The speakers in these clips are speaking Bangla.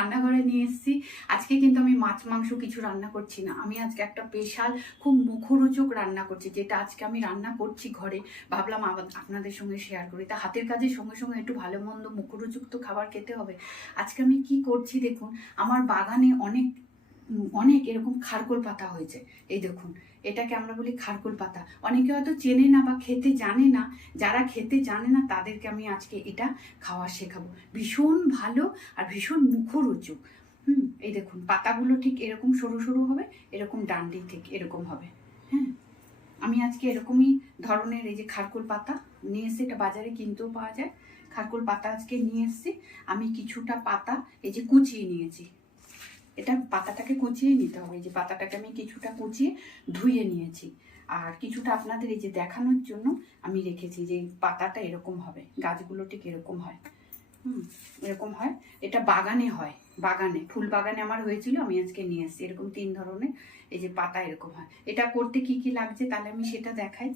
রান্নাঘরে নিয়ে এসেছি। আজকে কিন্তু আমি মাছ, মাংস কিছু রান্না করছি না। আমি আজকে একটা স্পেশাল খুব মুখরোচক রান্না করছি, যেটা আজকে আমি রান্না করছি ঘরে। ভাবলাম আপনাদের সঙ্গে শেয়ার করি। তা হাতের কাজের সঙ্গে সঙ্গে একটু ভালো মন্দ মুখরোচক তো খাবার খেতে হবে। আজকে আমি কি করছি দেখুন, আমার বাগানে অনেক অনেক এরকম খারকোল পাতা হয়েছে। এই দেখুন, এটাকে আমরা বলি খারকোল পাতা। অনেকে হয়তো চেনে না বা খেতে জানে না, যারা খেতে জানে না, তাদেরকে আমি আজকে এটা খাওয়া শেখাবো। ভীষণ ভালো আর ভীষণ মুখরোচক। হুম, এই দেখুন, পাতাগুলো ঠিক এরকম সরু সরু হবে, এরকম ডান্ডি ঠিক এরকম হবে। হ্যাঁ আমি আজকে এরকমই ধরনের এই যে খারকোল পাতা নিয়ে এসে এটা বাজারে কিনতেও পাওয়া যায়। খারকুল পাতা আজকে নিয়ে এসেছি, আমি কিছুটা পাতা এই যে কুচিয়ে নিয়েছি। এটা পাতাটাকে কুচিয়ে নিতে হবে। যে পাতাটাকে আমি কিছুটা কুচিয়ে ধুয়ে নিয়েছি। আর কিছুটা আপনাদের এই যে দেখানোর জন্য আমি রেখেছি যে পাতাটা এরকম হবে, গাছগুলো ঠিক এরকম হয়। হুম, এরকম হয়। এটা বাগানে হয়, বাগানে। ফুল বাগানে আমার হয়েছিল, আমি আজকে নিয়ে এসেছি। এরকম তিন ধরনের এই যে পাতা এরকম হয়। এটা করতে কি কি লাগছে তাহলে আমি সেটা দেখাই।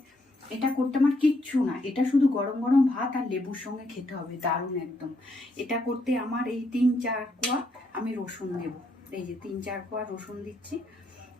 এটা করতে আমার কিচ্ছু না। এটা শুধু গরম গরম ভাত আর লেবুর সঙ্গে খেতে হবে, দারুণ একদম। এটা করতে আমার এই তিন চার কোয়া আমি রসুন দেবো এই যে তিন চার কোয়া রসুন দিচ্ছি।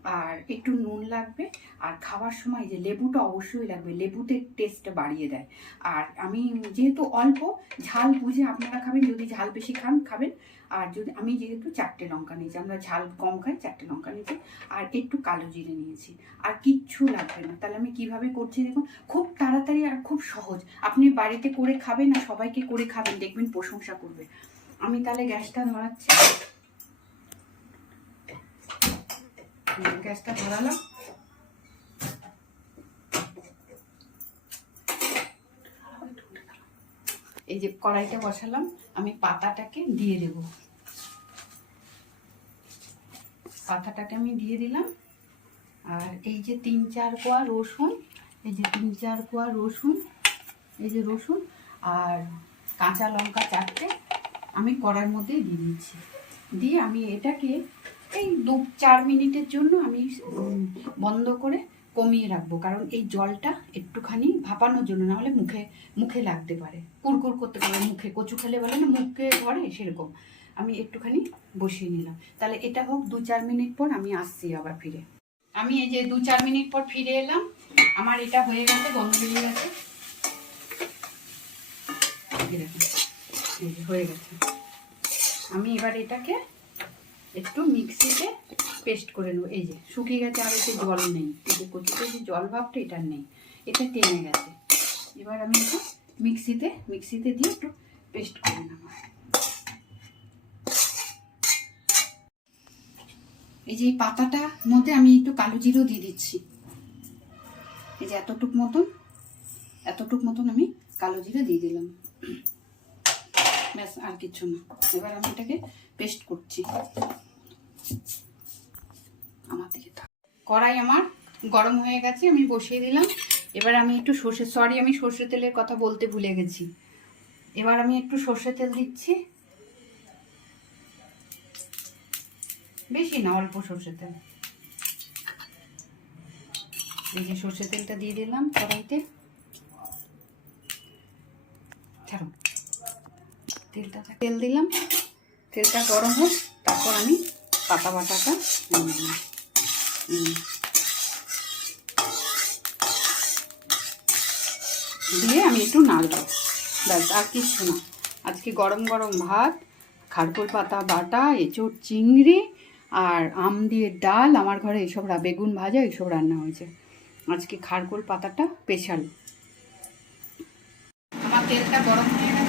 আর একটু নুন লাগবে। আর খাওয়ার সময় যে লেবুটা অবশ্যই লাগবে। লেবুতে টেস্টটা বাড়িয়ে দেয়। আর আমি যেহেতু অল্প, ঝাল বুঝে আপনারা খাবেন, যদি ঝাল বেশি খান, খাবেন। আর যদি, আমি যেহেতু চারটে লঙ্কা নিয়েছি, আমরা ঝাল কম খাই, চারটে লঙ্কা নিয়েছি। আর একটু কালো জিরে নিয়েছি। আর কিচ্ছু লাগবে না। তাহলে আমি কীভাবে করছি দেখুন? খুব তাড়াতাড়ি আর খুব সহজ। আপনি বাড়িতে করে খাবেন আর সবাইকে করে খাবেন, দেখবেন প্রশংসা করবে। আমি তাহলে গ্যাসটা ধরাচ্ছি হুম, গ্যাসটা ধরালাম এই যে কড়াইটা বসালাম, আমি পাতাটাকে দিয়ে দেব। পাতাটাকে আমি দিয়ে দিলাম। আর এই যে তিন চার কোয়া রসুন, এই যে তিন চার কোয়া রসুন, এই যে রসুন আর কাঁচা লঙ্কা চারটে আমি কড়ার মধ্যেই দিয়ে দিচ্ছি। দিয়ে আমি এটাকে এই দু চার মিনিটের জন্য আমি বন্ধ করে কমিয়ে রাখব। কারণ এই জলটা একটুখানি ভাপানোর জন্য না হলে মুখে মুখে লাগতে পারে। কুরকুর করতে পারে মুখে। কচু খেলে বলে না, মুখে ধরে সেরকম। আমি একটুখানি বসিয়ে নিলাম। তাহলে এটা হোক দু চার মিনিট পর আমি আসছি আবার ফিরে। আমি এই যে দু চার মিনিট পর ফিরে এলাম, আমার এটা হয়ে গেছে বন্ধ হয়ে গেছে। হয়ে গেছে। আমি এবার এটাকে একটু মিক্সিতে পেস্ট করে নেব। এই যে, শুকিয়ে গেছে আর এতে জল নেই। এই যে কচুতে যে জল ভাবটা, এটা নেই। এটা টেনে গেছে। এবার আমি একটু মিক্সিতে মিক্সিতে দিয়ে একটু পেস্ট করে নেব। এই যে এই পাতাটার মধ্যে আমি একটু কালো জিরো দিয়ে দিচ্ছি। এই যে এতটুক মতন এতটুক মতন আমি কালো জিরে দিয়ে দিলাম। ব্যাস, আর কিছু না। এবার আমি এটাকে পেস্ট করছি। আমার দিকে কড়াই আমার গরম হয়ে গেছে, আমি বসিয়ে দিলাম। এবার আমি একটু সর্ষে সরি আমি সর্ষে তেলের কথা বলতে ভুলে গেছি। এবার আমি একটু সর্ষে তেল দিচ্ছি। বেশি না, অল্প সর্ষে তেল। এই যে সর্ষে তেলটা দিয়ে দিলাম কড়াইতে। তেলটা তেল দিলাম, তেলটা গরম হোক, তারপর আমি পাতা বাটাটা দিয়ে আমি একটু নাড়বো। ব্যাস, আর কিচ্ছু না। আজকে গরম গরম ভাত খারকোল পাতা বাটা, এঁচোড় চিংড়ি, আর আম দিয়ে ডাল, আমার ঘরে এইসব বেগুন ভাজা, এইসব রান্না হয়েছে। আজকে খারকোল পাতাটা স্পেশাল আমার তেলটা গরম হয়ে গেছে।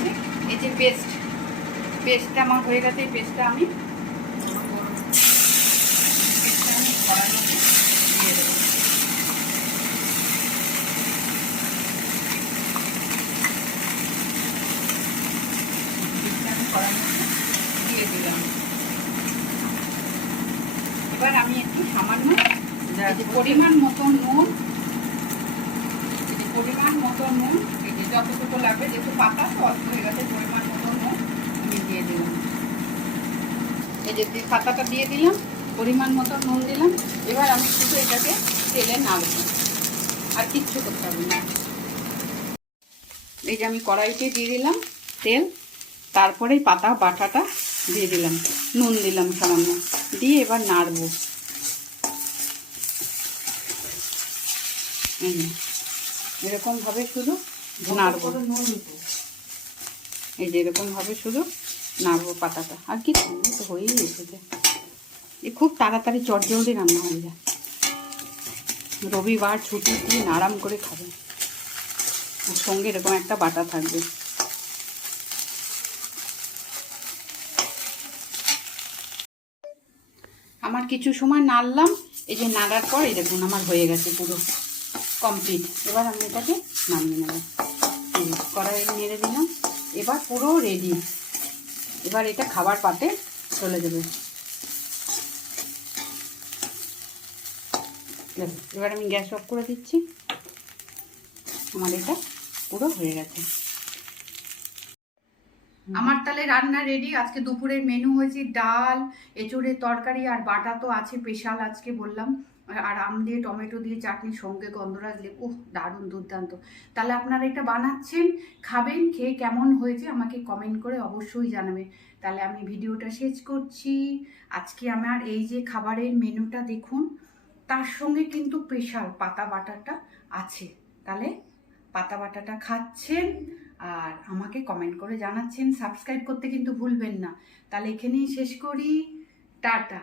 এই যে পেস্ট পেস্টটা আমার হয়ে গেছে এই পেস্টটা আমি পেস্টটা আমি কড়ার মধ্যে দিয়ে দেবো পেস্টটা আমি কড়ার মধ্যে দিয়ে দিলাম এবার আমি একটু সামান্য পরিমাণ মতো নুন পরিমাণ মতো নুন যতটুকু লাগবে, যেহেতু পাতা, তো অল্প হয়ে গেছে, পরিমাণ মতো আমি দিয়ে দিলাম। এই যে পাতাটা দিয়ে দিলাম, পরিমাণ মতো নুন দিলাম, এবার আমি শুধু এটাকে তেলে নাড়বো। আর কিচ্ছু করতে হবে না। এই যে আমি কড়াইতে দিয়ে দিলাম তেল তারপরে পাতা, বাটাটা দিয়ে দিলাম, নুন দিলাম সামান্য, দিয়ে এবার নাড়বো। এরকমভাবে শুধু নাড়বো এই যে এরকমভাবে শুধু নাড়বো পাতাটা। আর কি তো হয়েই এসেছে। এ খুব তাড়াতাড়ি চটজলদি রান্না হয়ে যায়। রবিবার ছুটি দিয়ে আরাম করে খাবেন সঙ্গে এরকম একটা বাটা থাকবে। আমার কিছু সময় নাড়লাম, এই যে নাড়ার পর এই দেখুন আমার হয়ে গেছে পুরো কমপ্লিট এবার আমি এটাকে নামিয়ে নেব। কড়াই নেড়ে দিলাম। এবার পুরো রেডি এবার এটা খাবার পাতে চলে যাবে। এবার আমি গ্যাস অফ করে দিচ্ছি। আমার এটা পুরো হয়ে গেছে। আমার তাহলে রান্না রেডি আজকে দুপুরের মেনু হয়েছে ডাল, এঁচড়ের তরকারি আর বাটা তো আছে স্পেশাল আজকে বললাম। আর আম দিয়ে টমেটো দিয়ে চাটনি সঙ্গে গন্ধরাজ লেবু উহ, দারুণ দুর্দান্ত। তাহলে আপনারা এটা বানাচ্ছেন খাবেন খেয়ে কেমন হয়েছে আমাকে কমেন্ট করে অবশ্যই জানাবেন। তাহলে আমি ভিডিওটা শেষ করছি। আজকে আমার এই যে খাবারের মেনুটা দেখুন তার সঙ্গে কিন্তু স্পেশাল পাতা বাটাটা আছে। তাহলে পাতা বাটাটা খাচ্ছেন আর আমাকে কমেন্ট করে জানাচ্ছেন। সাবস্ক্রাইব করতে কিন্তু ভুলবেন না। তাহলে এখানেই শেষ করি। টাটা।